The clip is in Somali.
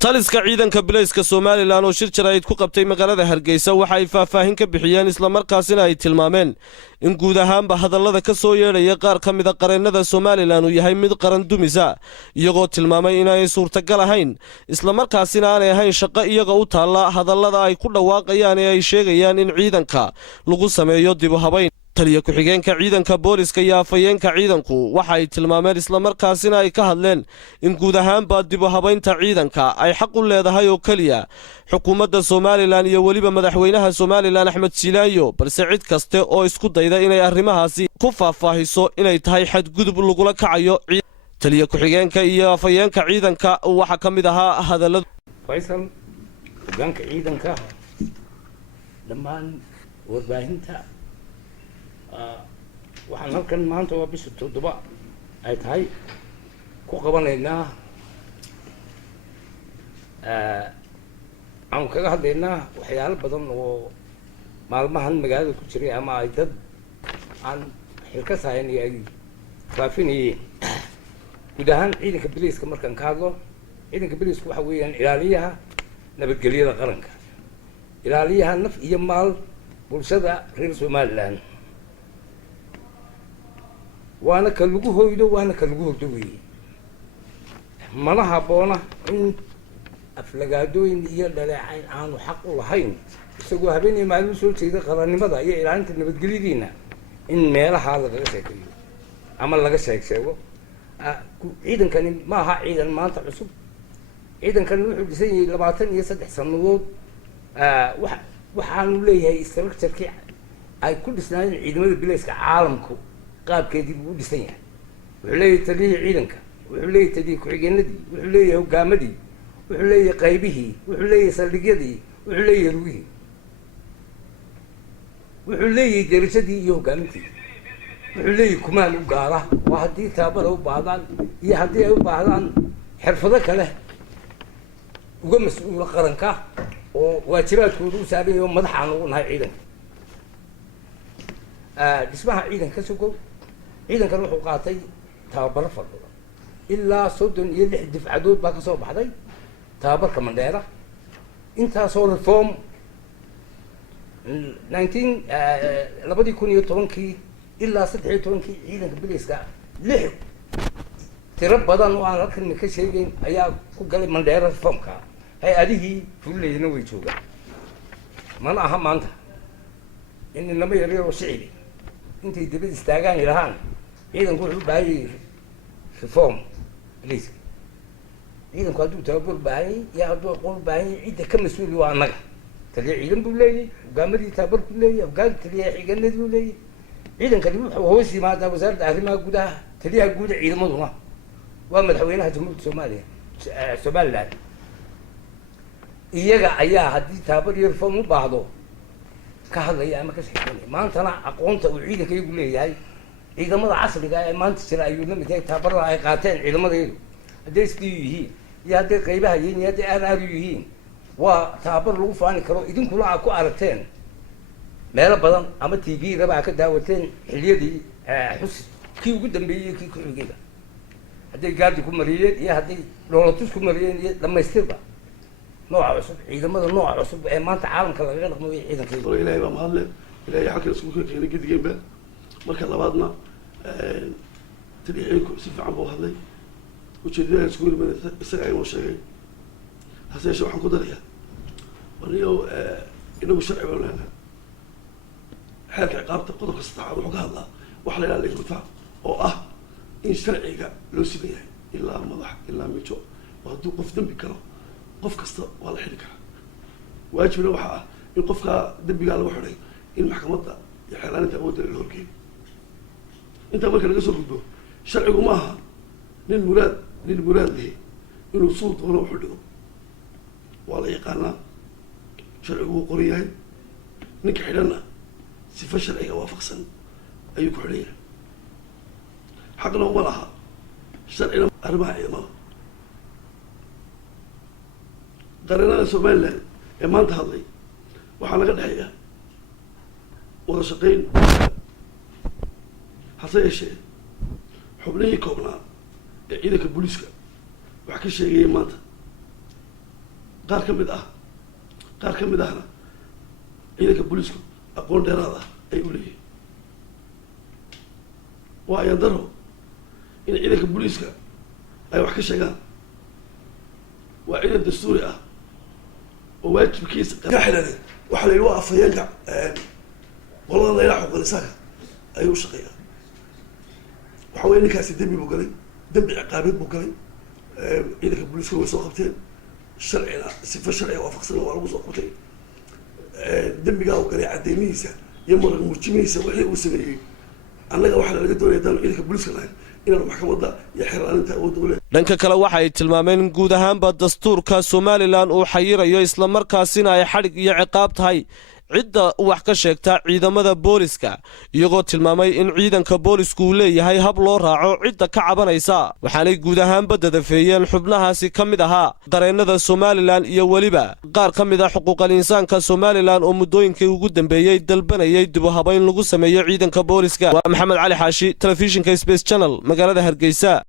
taliska ciidanka bilayska Soomaaliland oo shir jaraa'id ku qabtay magaalada Hargeysa waxa ay faahfaahin ka bixiyeen isla markaasina ay tilmaameen in guud ahaanba hadallada ka soo yeedhaya qaar ka mid ah qareennada Soomaaliland uu yahay mid qaran dumisa iyagoo tilmaamay in ay suurtagal ahayn isla markaasina aanay ahayn shaqo iyaga u taala hadallada ay ku dhawaaqayaan ee ay sheegayaan in ciidanka lagu sameeyo dib u habayn taliya ku-xigeenka ciidanka booliska iyo afayeenka ciidanku waxa ay tilmaameen isla markaasina ay ka hadleen in guud ahaanba dib u habaynta ciidanka ay xaq u leedahay oo kaliya xukuumadda Soomaaliland iyo waliba madaxweynaha Soomaaliland Axmed Silaayo balse cid kaste oo isku dayda inay arrimahaasi ku faahfaahiso inay tahay xadgudub lagula kacayo taliya ku-xigeenka iyo afayeenka ciidanka waxa ka mid ahaa hadallada Faisal hoggaanka ciidanka dhammaan warbaahinta waxaan halkan maanta waa bisha 7 ay tahay ku qabanaynaa aan kaga hadlaynaa waxyaalo badan oo maalmahan magaalada ku jiray ama ay dad aan xilkas ahayn iyo ay faafinayeen guud ahaan ciidanka bilayska markaan ka hadlo ciidanka bilaysku waxa weeyaan ilaaliyaha nabadgelyada qaranka ilaaliyaha naf iyo maal bulshada reer Soomaaliland waana ka lagu hooydo waana ka lagu hordo weeye mana haboona in aflagaadooyin iyo dhaleecayn aanu xaq u lahayn isagoo habeenii maalin soo jeeda qarannimada iyo ilaalinta nabadgelyadiina in meelaha laga sheekeeyo ama laga sheego ciidankani ma aha ciidan maanta cusub ciidankani wuxuu dhisan yahay 23 sanadood waxaanu leeyahay structure-kii ay ku dhisnaayeen ciidamada bilayska caalamku qaabkeedii buu u dhisan yahay wuxuu leeyahay taliyihii ciidanka wuxuu leeyahay taliyihii ku-xigeenadii wuxuu leeyahay hoggaamadii wuxuu leeyahay qaybihii wuxuu leeyahay saldhigyadii wuxuu leeyahay rugihii wuxuu leeyahay darajadii iyo hoggaamintii wuxuu leeyahay kumaan u gaara waa haddii taabara u baahdaan iyo haddii ay u baahdaan xirfado kale uga mas-uula qaranka oo waajibaadkooda u saaran yahay oo madax aan ugu nahay ciidanka dhismaha ciidanka sugow ciidankan wuxuu qaatay tababaro fadhiyo ilaa 36 difcadood baa ka soo baxday tababarka Mandheera intaasoo reform 2010 ilaa 13 ciidanka bilayska 6 tiro badan oo aan halkan ka sheegayn ayaa ku galay Mandheera reformka hay-adihii fulinayna way joogaan mana aha maanta in lama yareeyo shicib intay dibad istaagaan ilahaan ciidanku wuxuu baahay reform please ciidanku hadduu tababar baahay iyo hadduu aqoon baahay cidda ka mas-uul waa annaga taliya ciidan buu leeyahay hoggaamadii tababar ku leeyahay hoggaan taliya xiganadii buu leeyahay ciidankani wuxuu hoos yimaadaa wasaaradda arrimaha gudaha taliyaha guud ee ciidamaduna waa madaxweynaha jamhuuriyadda Soomaaliland iyaga ayaa haddii tababar iyo reform u baahdo ka hadlaya ama ka shaqeynaya maantana aqoonta uu ciidanka iyagu leeyahay ciidamada casriga ee maanta jira ayuu la mid yahay tababarada ay qaateen ciidamadeedu hadday isku yihiin iyo hadday qaybaha yihiin iyo hadday aad yihiin waa tababar lagu faani karo idinkuna aad ku aragteen meelo badan ama TV-da ka daawateen xilliyadii xus kii ugu dambeeyay kii ku xigayba hadday gaadi ku mariyeen iyo hadday dowladtus ku mariyeen iyo dhamaystirba nooca cusub ciidamada nooca cusub ee maanta caalamka laga dhaqmo ciidankeeda ilaahay baa mahadle ilaahay xalka isku keenay gidigeenba marka labaadna taliyaha si fiican buu hadlay ujeedada isku yimid isaga ayuu sheegay haseeshe waxaan ku darayaa waniyo inagu sharci baa leeyahay xeerka ciqaabta qodobka 6 wuxuu ka hadlaa wax la ilaalinayo difaac oo ah in sharciga loo sibayahay ilaa madax ilaa mijo hadduu qof dambi karo qof kasta waa la xiri karaa waajibna waxa ah in qofka dambiga lagu xiray in maxkamadda iyo xeelaaninta awoodda la horgeeyo inta marka laga soo gudbo sharcigu ma aha nin muraad leh inuu suu doono u xidhido waa la yaqaanaa sharcigu wuu qoran yahay ninka xidhanna sifa sharciga waafaqsan ayuu ku xidhan yahay xaqna uma laha sharcina arrimaha ciidamada qareennada Soomaaliland ee maanta hadlay waxaa laga dhexeeya wada shaqayn hase yeeshee xubnihii koobnaa ee ciidanka booliska wax ka sheegayay maanta qaar ka mid ahna ciidanka booliisku aqoon dheeraad ah ay u leeyihiin. waa ayaan daro in ciidanka booliiska ay wax ka sheegaan. waa ciidan dastuuri ah oo waajibkiisa ka xidhanay. waxaa la yidhi waa afhayeenka qolada la yidhaha xuquuqul insaanka ayuu shaqeeyaa. waxa weye ninkaasi dembi buu galay, dembi ciqaabeed buu galay. ciidanka booliiska way soo qabteen, sharcina sifa sharciga waafaqsanna waa lagu soo qabtay. dembigaa uu galay cadeymihiisa iyo marag muujimihiisa wixii uu sameeyey annaga waxaa laga doonaya haddaanu ciidanka booliiska lahayn inaanu maxkamadda iyo xeeraalinta awoodda u leeyahay. dhanka kale waxa ay tilmaameen in guud ahaanba dastuurka somalilan uu xayirayo islamarkaasina ay xadhig iyo ciqaab tahay cidda wax ka sheegta ciidamada booliska, iyagoo tilmaamay in ciidanka boolisku uu leeyahay hab loo raaco cidda ka cabanaysa. waxaanay guud ahaanba dadafeeyeen xubnahaasi ka mid ahaa qareennada somalilan iyo weliba qaar ka mid a xuquuqal insaanka somalilan oo muddooyinkii ugu dambeeyey dalbanayay dib u habayn lagu sameeyo ciidanka booliska. waa maxamed cali xaashi, telefishinka Space Channel, magaalada Hargeysa.